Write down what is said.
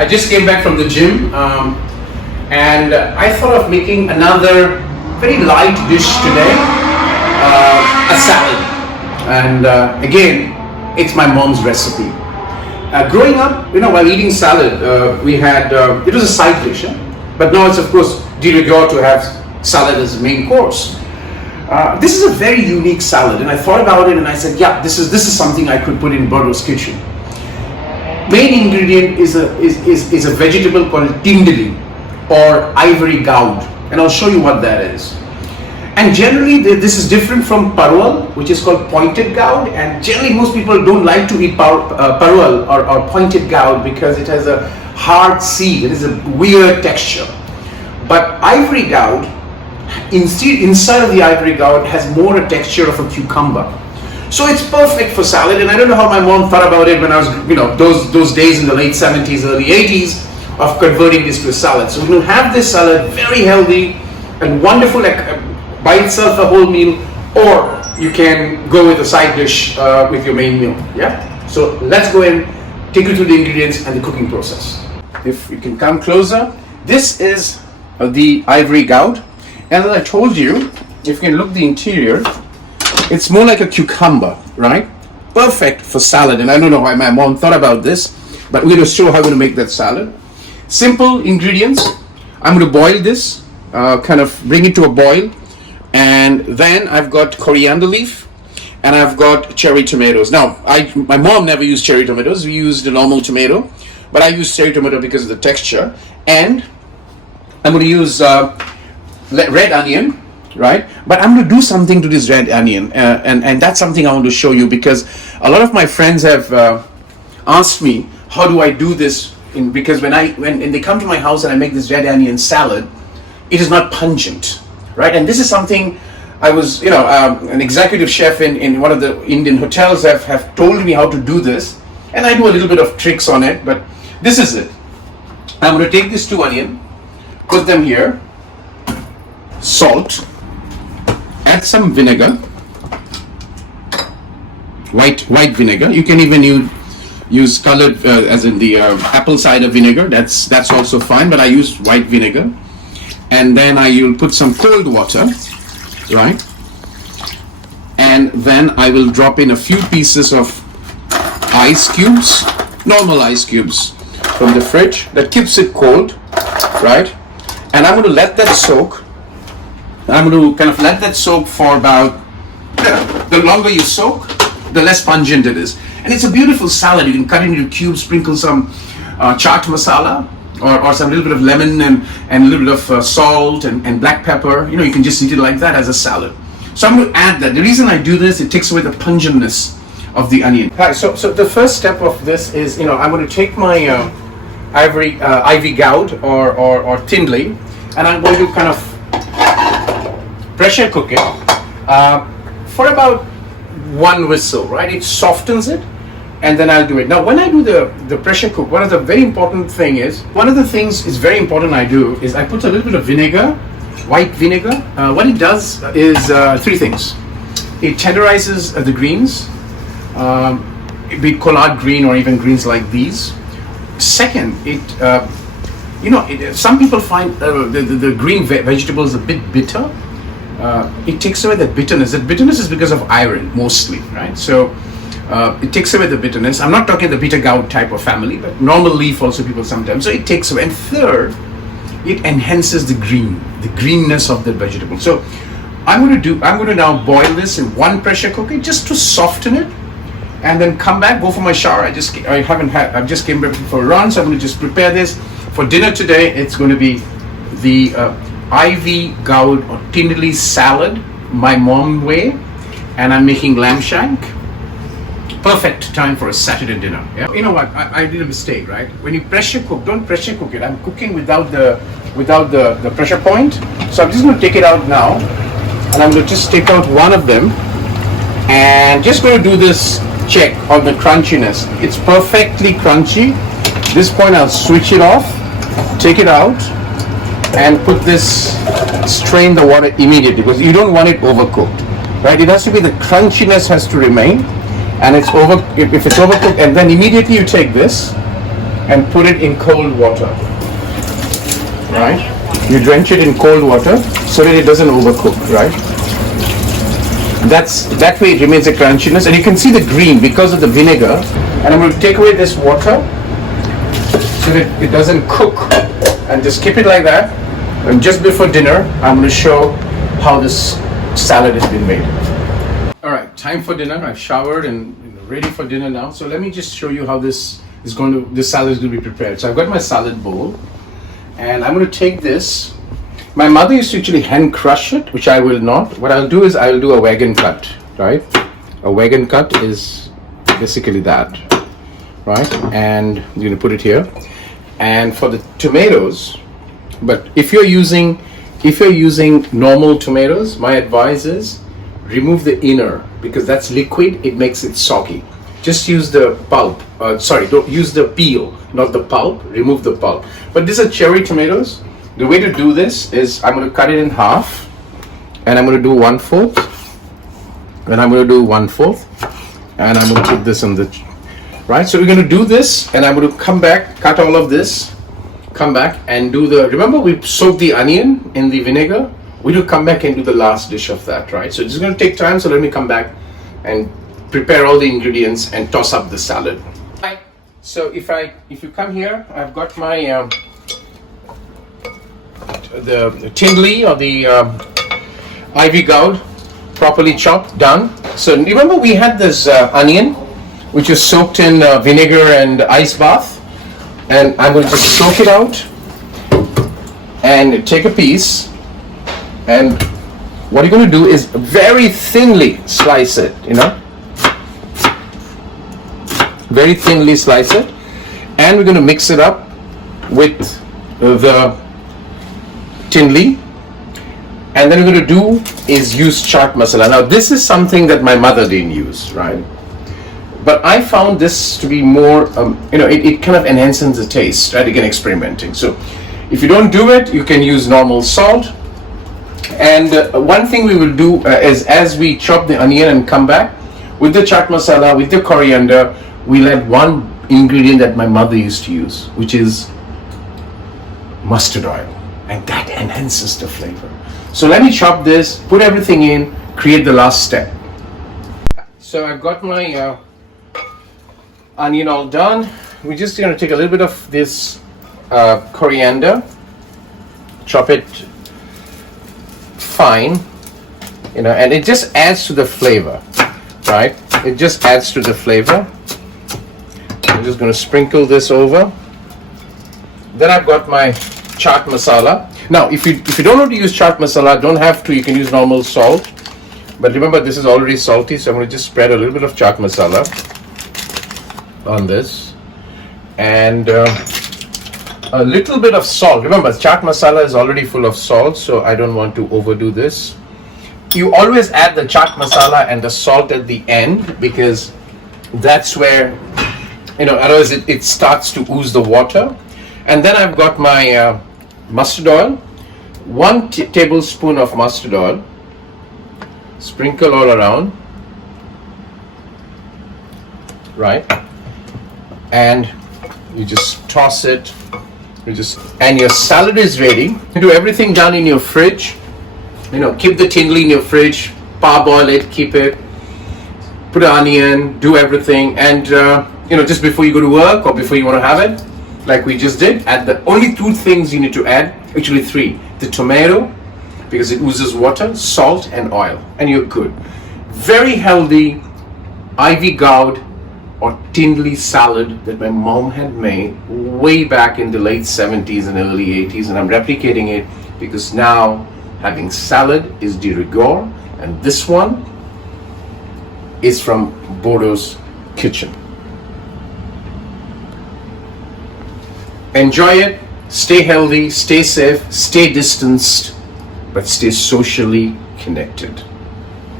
I just came back from the gym and I thought of making another very light dish today, a salad. And again, it's my mom's recipe. Growing up, while eating salad, we had, it was a side dish, but now it's of course de rigueur to have salad as a main course. This is a very unique salad, and I thought about it and I said, yeah, this is something I could put in Bordo's kitchen. Main ingredient is a vegetable called Tindli or ivory gourd, and I'll show you what that is. And generally this is different from parwal, which is called pointed gourd, and generally most people don't like to eat parwal or pointed gourd because it has a hard seed, it is a weird texture. But ivory gourd, inside of the ivory gourd has more a texture of a cucumber. So it's perfect for salad, and I don't know how my mom thought about it when I was, those days in the late 70s, early 80s of converting this to a salad. So we'll have this salad, very healthy and wonderful, like by itself a whole meal, or you can go with a side dish with your main meal. Yeah. So let's go and take you through the ingredients and the cooking process. If you can come closer, this is the ivory gourd, and as I told you, if you can look the interior, it's more like a cucumber, right? Perfect for salad, and I don't know why my mom thought about this, but we're going to show how we're going to make that salad. Simple ingredients. I'm going to boil this, kind of bring it to a boil, and then I've got coriander leaf, and I've got cherry tomatoes. Now, my mom never used cherry tomatoes. We used a normal tomato, but I use cherry tomato because of the texture. And I'm going to use red onion, right? But I'm going to do something to this red onion, and that's something I want to show you, because a lot of my friends have asked me, how do I do this? Because when they come to my house and I make this red onion salad, it is not pungent, right? And this is something I was, an executive chef in one of the Indian hotels have told me how to do this, and I do a little bit of tricks on it, but this is it. I'm going to take these 2 onions, put them here, salt, add some vinegar, white vinegar. You can even use colored, as in the apple cider vinegar. That's also fine, but I use white vinegar. And then you'll put some cold water, right? And then I will drop in a few pieces of ice cubes, normal ice cubes from the fridge. That keeps it cold, right? And I'm going to let that soak. I'm going to kind of let that soak for about, the longer you soak, the less pungent it is. And it's a beautiful salad. You can cut it into cubes, sprinkle some chaat masala or some little bit of lemon and a little bit of salt and black pepper. You can just eat it like that as a salad. So I'm going to add that. The reason I do this, it takes away the pungentness of the onion. Right, so the first step of this is, I'm going to take my ivy gourd or Tindli, and I'm going to kind of pressure cook it for about 1 whistle, right? It softens it, and then I'll do it. Now, when I do the pressure cook, one of the very important things is very important I do is I put a little bit of vinegar, white vinegar. What it does is 3 things. It tenderizes the greens, be it collard green or even greens like these. Second, some people find the green vegetables a bit bitter. It takes away that bitterness. That bitterness is because of iron, mostly, right? So it takes away the bitterness. I'm not talking the bitter gourd type of family, but normal leaf also people sometimes. So it takes away. And third, it enhances the greenness of the vegetable. So I'm going to now boil this in 1 pressure cooker just to soften it, and then come back, go for my shower. I just came back for a run, so I'm going to just prepare this for dinner today. It's going to be the ivy gourd or Tindli salad, my mom way, and I'm making lamb shank. Perfect time for a Saturday dinner. Yeah? You know what? I did a mistake, right? When you pressure cook, don't pressure cook it. I'm cooking without the pressure point. So I'm just going to take it out now, and I'm going to just take out one of them, and just going to do this check of the crunchiness. It's perfectly crunchy. At this point, I'll switch it off, take it out, and put this, strain the water immediately, because you don't want it overcooked, right? It has to be, the crunchiness has to remain, and if it's overcooked, and then immediately you take this and put it in cold water. Right? You drench it in cold water so that it doesn't overcook, right? That way it remains a crunchiness, and you can see the green because of the vinegar. And I'm going to take away this water so that it doesn't cook, and just keep it like that. And just before dinner, I'm going to show how this salad has been made. All right, time for dinner. I've showered and ready for dinner now. So let me just show you how this salad is going to be prepared. So I've got my salad bowl, and I'm going to take this. My mother used to actually hand crush it, which I will not. What I'll do is I'll do a wagon cut, right? A wagon cut is basically that, right? And I'm going to put it here. And for the tomatoes, but if you're using normal tomatoes, my advice is remove the inner, because that's liquid, it makes it soggy. Just use the pulp. Don't use the peel, not the pulp. Remove the pulp. But these are cherry tomatoes. The way to do this is I'm going to cut it in half, and I'm going to do 1/4, and I'm going to do 1/4, and I'm going to put this on the right. So we're going to do this, and I'm going to come back, cut all of this, come back and do the. Remember we soaked the onion in the vinegar. We will come back and do the last dish of that, right? So this is going to take time. So let me come back and prepare all the ingredients and toss up the salad. Right. So if you come here, I've got my the Tindli or the ivy gourd properly chopped, done. So remember we had this onion which was soaked in vinegar and ice bath, and I'm going to just soak it out and take a piece, and what you're going to do is very thinly slice it, very thinly slice it, and we're going to mix it up with the Tindli, and then we're going to do is use chaat masala. Now this is something that my mother didn't use, right? But I found this to be more, it kind of enhances the taste, right? Again, experimenting. So if you don't do it, you can use normal salt. And one thing we will do is as we chop the onion and come back with the chaat masala, with the coriander, we'll add one ingredient that my mother used to use, which is mustard oil. And that enhances the flavor. So let me chop this, put everything in, create the last step. So I've got my onion all done. We're just going to take a little bit of this coriander, chop it fine, and it just adds to the flavor, right? It just adds to the flavor. I'm just going to sprinkle this over. Then I've got my chaat masala. Now if you don't want to use chaat masala, don't have to, you can use normal salt, but remember this is already salty, so I'm going to just spread a little bit of chaat masala on this, and a little bit of salt. Remember chaat masala is already full of salt, so I don't want to overdo this. You always add the chaat masala and the salt at the end, because that's where otherwise it starts to ooze the water. And then I've got my mustard oil, 1 tablespoon of mustard oil, sprinkle all around, right? And you just toss it, and your salad is ready. You do everything done in your fridge. Keep the Tindli in your fridge, parboil it, keep it, put an onion, do everything, and just before you go to work or before you want to have it, like we just did, add the only 2 things you need to add, actually 3. The tomato, because it oozes water, salt and oil, and you're good. Very healthy ivy gourd or Tindli salad that my mom had made way back in the late 70s and early 80s, and I'm replicating it because now having salad is de rigueur, and this one is from Bordo's kitchen. Enjoy it, stay healthy, stay safe, stay distanced, but stay socially connected.